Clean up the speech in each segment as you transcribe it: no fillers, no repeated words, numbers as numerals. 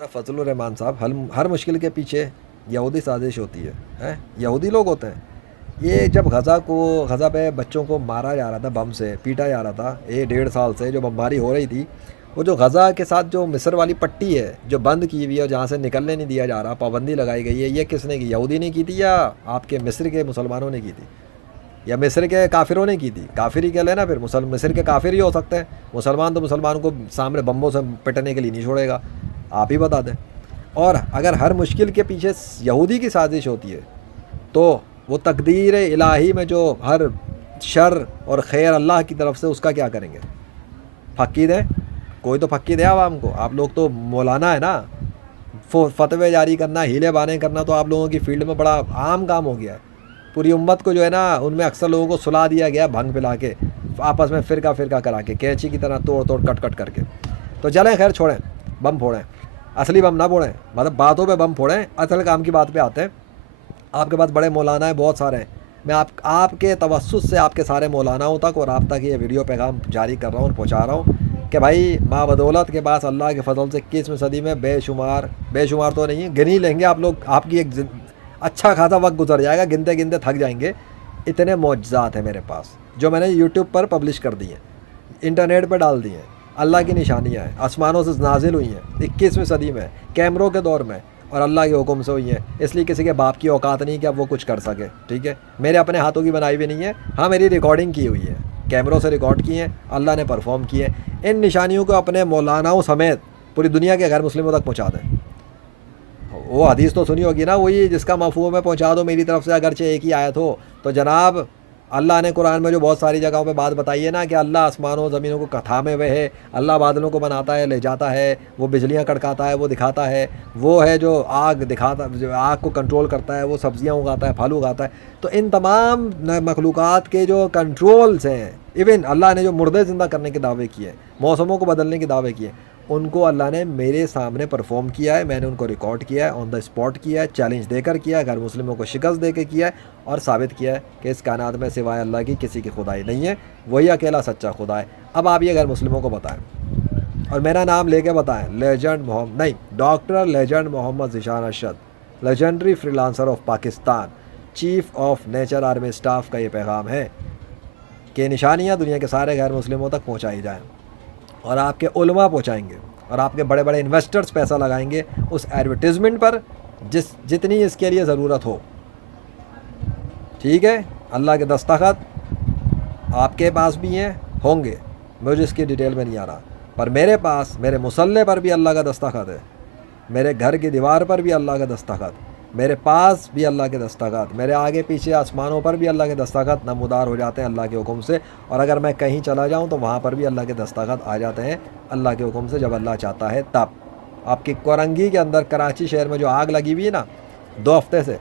मौलाना फजलुर रहमान साहब, हर मुश्किल के पीछे यहूदी साजिश होती है, हैं यहूदी लोग होते हैं। ये जब गज़ा पे बच्चों को मारा जा रहा था, बम से पीटा जा रहा था, ये 1.5 साल से जो बमबारी हो रही थी, वो जो गज़ा के साथ जो मिस्र वाली पट्टी है जो बंद की हुई है, जहाँ से निकलने नहीं दिया जा रहा, पाबंदी लगाई गई है, ये किसने की? यहूदी ने की थी या आपके मिस्र के मुसलमानों ने की थी, या मिस्र के काफिरों ने की थी? काफिर ही कह लेना फिर, मिस्र के काफिर ही हो सकते हैं। मुसलमान तो मुसलमान को सामने बम्बों से पिटने के लिए नहीं छोड़ेगा, आप ही बता दें। और अगर हर मुश्किल के पीछे यहूदी की साजिश होती है, तो वो तकदीर इलाही में जो हर शर और खैर अल्लाह की तरफ से, उसका क्या करेंगे? फक्की दें, कोई तो फक्की दे आवाम को। आप लोग तो मौलाना है ना, फतवे जारी करना, हीले बाने करना तो आप लोगों की फील्ड में बड़ा आम काम हो गया है। पूरी उम्मत को जो है ना, उनमें अक्सर लोगों को सुला दिया गया भंग पिला के, आपस में फ़िरका फ़िरका करा के, कैंची की तरह तोड़ तोड़ कट कट करके। तो चलें, खैर छोड़ें, बम फोड़ें, असली बम ना फोड़ें, मतलब बातों पे बम फोड़ें, असल काम की बात पे आते हैं। आपके पास बड़े मौलाना हैं, बहुत सारे हैं। मैं आपके तवस्सुस से आपके सारे मौलानाओं तक और आप तक ये वीडियो पैगाम जारी कर रहा हूँ, पहुँचा रहा हूँ कि भाई माबदौलत के पास अल्लाह के फजल से 21वीं सदी में बेशुमार, बेशुमार तो नहीं है, गिन ही लेंगे आप लोग, आपकी एक अच्छा खासा वक्त गुजर जाएगा, गिनते गिनते थक जाएंगे। इतने मौजज़ात हैं मेरे पास जो मैंने यूट्यूब पर पब्लिश कर दी हैं, इंटरनेट पर डाल दी हैं। अल्लाह की निशानियाँ हैं, आसमानों से नाजिल हुई हैं 21वीं सदी में, कैमरों के दौर में, और अल्लाह के हुक्म से हुई हैं। इसलिए किसी के बाप की औकात नहीं कि अब वो कुछ कर सके, ठीक है। मेरे अपने हाथों की बनाई हुई नहीं है, हाँ मेरी रिकॉर्डिंग की हुई है, कैमरों से रिकॉर्ड की हैं, अल्लाह ने परफॉर्म किए। इन निशानियों को अपने मौलानाओं समेत पूरी दुनिया के गैर मुस्लिमों तक पहुँचा दें। वो हदीस तो सुनी होगी ना, वही जिसका मफहूम है पहुँचा दो मेरी तरफ से, अगरचे एक ही आयत हो। तो जनाब, अल्लाह ने कुरान में जो बहुत सारी जगहों पे बात बताई है ना कि अल्लाह आसमानों ज़मीनों को थामे हुए है, अल्लाह बादलों को बनाता है, ले जाता है, वो बिजलियाँ कड़काता है, वो दिखाता है, वो है जो आग दिखाता, जो आग को कंट्रोल करता है, वो सब्जियाँ उगाता है, फल उगाता है। तो इन तमाम मखलूक़ात के जो कंट्रोल्स हैं, इवन अल्लाह ने जो मुर्दे ज़िंदा करने के दावे किए, मौसमों को बदलने के दावे किए, उनको अल्लाह ने मेरे सामने परफॉर्म किया है। मैंने उनको रिकॉर्ड किया है, ऑन द स्पॉट किया है, चैलेंज देकर किया है, गैर मुस्लिमों को शिकस्त दे के किया है, और साबित किया है कि इस कायनात में सिवाय अल्लाह की किसी की खुदाई नहीं है, वही अकेला सच्चा खुदा है। अब आप ये गैर मुस्लिमों को बताएं और मेरा नाम लेके बताएं, लेजेंड मोहम्मद नहीं, doctor legend Mohammad Zeeshan Arshad, legendary freelancer of Pakistan, chief of nature army staff का ये पैगाम है कि निशानियाँ दुनिया के सारे गैर मुस्लिमों तक पहुँचाई जाएँ, और आपके उलमा पहुँचाएंगे, और आपके बड़े बड़े इन्वेस्टर्स पैसा लगाएंगे उस एडवर्टीज़मेंट पर जितनी इसके लिए ज़रूरत हो, ठीक है। अल्लाह के दस्तखत आपके पास भी हैं, होंगे, मुझे इसकी डिटेल में नहीं आ रहा, पर मेरे पास, मेरे मुसल्ले पर भी अल्लाह का दस्तखत है, मेरे घर की दीवार पर भी अल्लाह का दस्तखत, मेरे पास भी अल्लाह के दस्तखत, मेरे आगे पीछे आसमानों पर भी अल्लाह के दस्तखत नमूदार हो जाते हैं अल्लाह के हुक्म से। और अगर मैं कहीं चला जाऊँ तो वहाँ पर भी अल्लाह के दस्तखत आ जाते हैं अल्लाह के हुक्म से, जब अल्लाह चाहता है तब। आपकी कोरंगी के अंदर कराची शहर में जो आग लगी हुई है ना 2 हफ्ते से,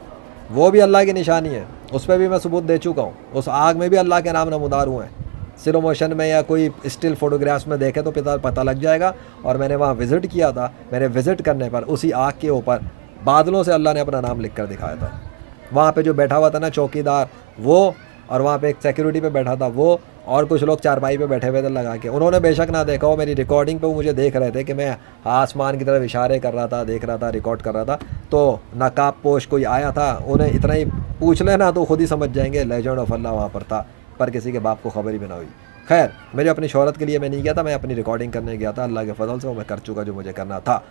वो भी अल्लाह की निशानी है, उस पर भी मैं सबूत दे चुका हूँ। उस आग में भी अल्लाह के नाम नमूदार हुए हैं, स्लो मोशन में या कोई स्टिल फोटोग्राफ्स में देखे तो पता लग जाएगा। और मैंने वहाँ विज़िट किया था, मेरे विज़िट करने पर उसी आग के ऊपर बादलों से अल्लाह ने अपना नाम लिख कर दिखाया था। वहाँ पे जो बैठा हुआ था ना चौकीदार, वो, और वहाँ पे एक सिक्योरिटी पे बैठा था वो, और कुछ लोग चारपाई पे बैठे हुए थे लगा के, उन्होंने बेशक ना देखा हो, मेरी रिकॉर्डिंग पे वो मुझे देख रहे थे कि मैं आसमान की तरफ इशारे कर रहा था, देख रहा था, रिकॉर्ड कर रहा था। तो नकाब पोश कोई आया था, उन्हें इतना ही पूछ लेना तो खुद ही समझ जाएंगे लेजेंड ऑफ अल्लाह वहाँ पर था, पर किसी के बाप को खबर ही भी ना हुई। खैर, मेरी अपनी शोहरत के लिए मैं नहीं गया था, मैं अपनी रिकॉर्डिंग करने गया था, अल्लाह के फजल से वो मैं कर चुका जो मुझे करना था।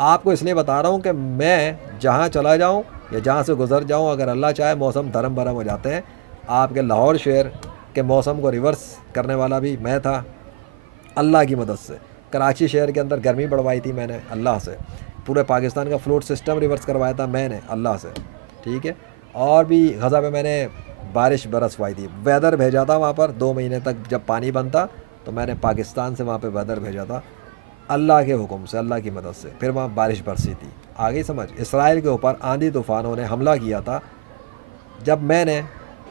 आपको इसलिए बता रहा हूँ कि मैं जहाँ चला जाऊँ या जहाँ से गुजर जाऊँ, अगर अल्लाह चाहे मौसम धर्म भरम हो जाते हैं। आपके लाहौर शहर के मौसम को रिवर्स करने वाला भी मैं था अल्लाह की मदद से। कराची शहर के अंदर गर्मी बढ़वाई थी मैंने अल्लाह से, पूरे पाकिस्तान का फ्लूड सिस्टम रिवर्स करवाया था मैंने अल्लाह से, ठीक है। और भी गज़ा में मैंने बारिश बरसवाई थी, वेदर भेजा था वहाँ पर 2 महीने तक, जब पानी बनता तो मैंने पाकिस्तान से वहाँ पे वेदर भेजा था अल्लाह के हुक्म से, अल्लाह की मदद से, फिर वहाँ बारिश बरसी थी। आगे समझ, इसराइल के ऊपर आंधी तूफ़ानों ने हमला किया था जब मैंने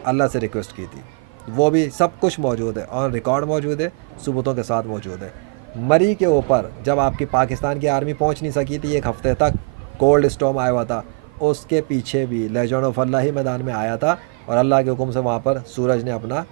अल्लाह से रिक्वेस्ट की थी, वो भी सब कुछ मौजूद है, ऑन रिकॉर्ड मौजूद है, सबूतों के साथ मौजूद है। मरी के ऊपर जब आपकी पाकिस्तान की आर्मी पहुंच नहीं सकी थी 1 हफ्ते तक, कोल्ड स्टॉर्म आया हुआ था, उसके पीछे भी लेजेंड ऑफ अल्लाह ही मैदान में आया था, और अल्लाह के हुक्म से वहाँ पर सूरज ने अपना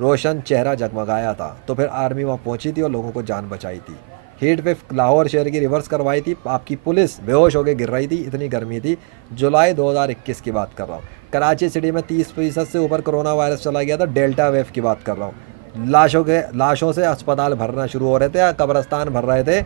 रोशन चेहरा जगमगाया था। तो फिर आर्मी वहाँ पहुँची थी और लोगों को जान बचाई थी। हीट वेव लाहौर शहर की रिवर्स करवाई थी, आपकी पुलिस बेहोश होकर गिर रही थी, इतनी गर्मी थी। जुलाई 2021 की बात कर रहा हूँ। कराची सिटी में 30% से ऊपर कोरोना वायरस चला गया था, डेल्टा वेव की बात कर रहा हूँ। लाशों से अस्पताल भरना शुरू हो रहे थे, कब्रस्तान भर रहे थे,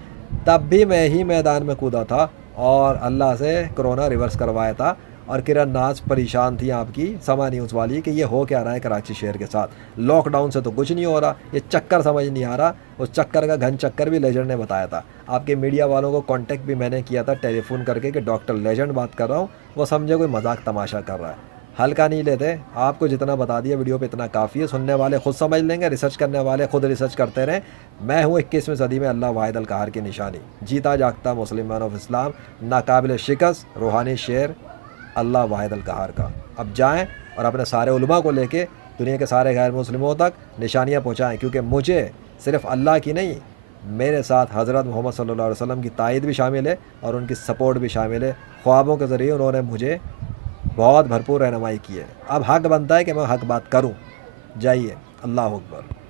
तब भी मैं ही मैदान में कूदा था और अल्लाह से कोरोना रिवर्स करवाया था। और किरण नाज परेशान थी आपकी समा न्यूज़ वाली कि ये हो क्या रहा है कराची शहर के साथ, लॉकडाउन से तो कुछ नहीं हो रहा, ये चक्कर समझ नहीं आ रहा। उस चक्कर का घन चक्कर भी लेजेंड ने बताया था। आपके मीडिया वालों को कांटेक्ट भी मैंने किया था टेलीफोन करके कि डॉक्टर लेजेंड बात कर रहा हूँ, वो समझे कोई मजाक तमाशा कर रहा है। हल्का नहीं लेते, आपको जितना बता दिया वीडियो पे इतना काफ़ी है। सुनने वाले खुद समझ लेंगे, रिसर्च करने वाले खुद रिसर्च करते रहें। मैं हूँ 21वीं सदी में अल्लाह वाहिद अल कहर की निशानी, जीता जागता मुसलमान ऑफ इस्लाम, नाकाबिल शिकस्त रूहानी शेर अल्लाह वाहिद अल कहर का। अब जाएं और अपने सारे उलमा को लेके दुनिया के सारे गैर मुस्लिमों तक निशानियाँ पहुँचाएँ, क्योंकि मुझे सिर्फ अल्लाह की नहीं, मेरे साथ हज़रत मोहम्मद सल्लल्लाहु अलैहि वसल्लम की तायद भी शामिल है और उनकी सपोर्ट भी शामिल है। ख्वाबों के ज़रिए उन्होंने मुझे बहुत भरपूर रहनुमाई की है। अब हक बनता है कि मैं हक बात करूं। जाइए, अल्लाह अकबर।